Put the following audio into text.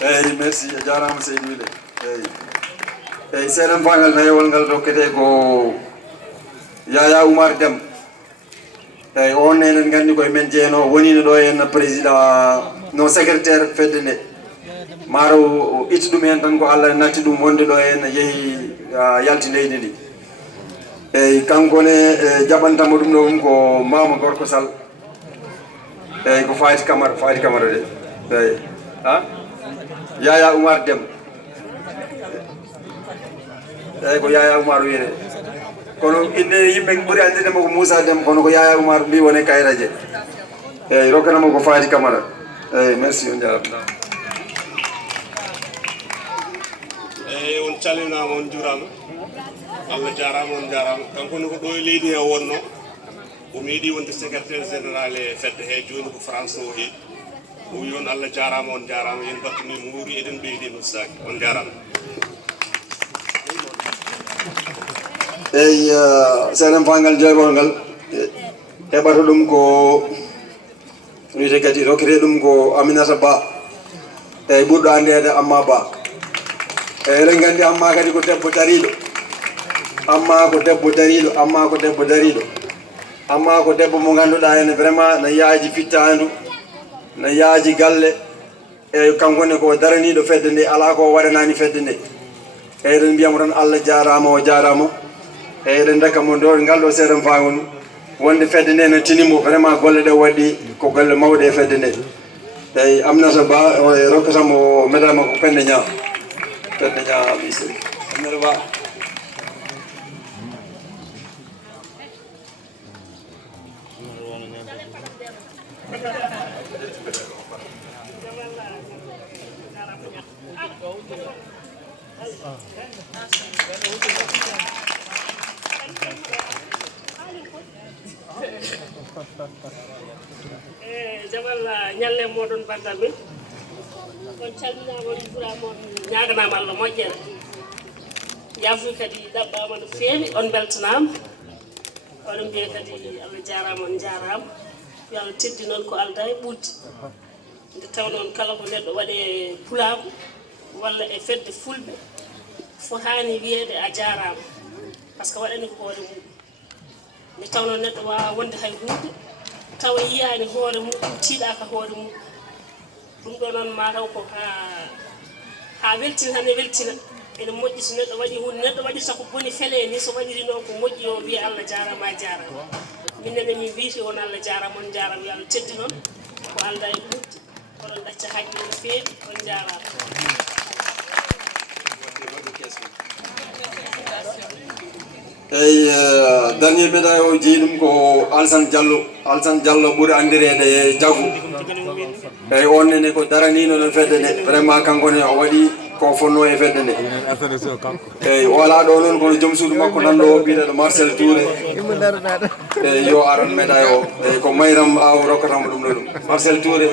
eyyi merci a jarama Seydou Wile eyyi seeɗan fangal nayewol ngal rokkete ko Yaya Oumar Deme eyyi on enen gandi koye men jeeyno wonino ɗo henna président non secrétaire fedde nde maro itta ɗum hen tan ko Allah natti ɗum wonde ɗo henna yeehi yalti leydi ndi eyyi kankone jaɓantamo ɗum ɗo ko Mama Gorko Sall eyyi ko Faty Camara de eyyi Yaya Oumar Deme eyyi ko Yaya Oumar wiyete kono inde yimɓe ɓuuri andinemo ko Moussa Deme kono ko Yaya Oumar mbi wone Kayraje eyyi rokkanamo ko Faty Camara eyyi merci on jarama eyyi on calminama on juurama Allah jarama on jarama kankone ko ɗo e leydi he wonno omi yiiɗi wonde secrétaire général e fedde he joni ko France o heeɗi o wi on Allah jarama on jarama yen battuni muuri eɗen ɓeydi no saki on jarama eyyi seeɗen fangal joygol ngal heɓata ɗum ko wiyete kadi rokkete ɗum ko Aminata Ba eyyi ɓurɗo andede Amma Ba eyyi eɗen gandi Amma kadi ko debbo dariɗo Amma ko debbo dariɗo Amma ko debbo dariɗo Amma ko debbo mo ganduɗa ene vraiment ne yaaji fittandu ne yaaji galle eyyi kankone ko daraniɗo fedde nde ala ko waɗanani fedde nde eyyi eɗen mbiyamo tan Allah jarama o jarama eyyi eɗen dakkamo ɗo ngal ɗo seeɗan fangol wonde fedde nde no tinimo vraiment golle ɗe waɗi ko golle mawɗe e fedde nde eyyi Aminata Ba e rokkatamo médaille makko Penda Niang ɓiise Aminata Ba jamal ñalle moɗon bandal min on calminama on juurama on ñaganama Allah moƴƴere yafuy kadi ɗaɓɓama no feewi on beltanama oɗon mbiya kadi Allah jarama on jarama yo Allah teddi noon ko alda e ɓuddi nde taw noon kala ko neɗɗo waɗe pulaku walla e fedde fulɓe fotani wiyede a jarama par ce que waɗani ko hoore mum nde tawno neɗɗo wawa wonde hay hunde tawa yiyani hoore muɗum tiiɗaka hoore muɗum ɗum ɗo noon mataw ko ha weltina tan e weltina ene moƴƴi so neɗɗo waɗi hunde neɗɗo waɗi sako boni feele ni so waɗiri noon ko moƴƴi o wiya Allah jarama jarama minnene min wiiti on Allah jarama on jarama yo Allah teddi noon ko alda e ɓuddi oɗon ɗacca haqqille no feewi on jarama eyyi dernier médaille o jeeyi ɗum ko Alassane Diallo ɓuuri andirede e Diago eyyi on nene ko daranino no fedde nde vraiment kankone o waɗi ko fonno e fedde nde eyyi o ala ɗo noon kono joom suudu makko nanɗo o biyeteɗo Marcel Touré eyyi yo aran médaille o eyyi ko Mayram Aw rokkatamo ɗum ɗo ɗum Marcel Touré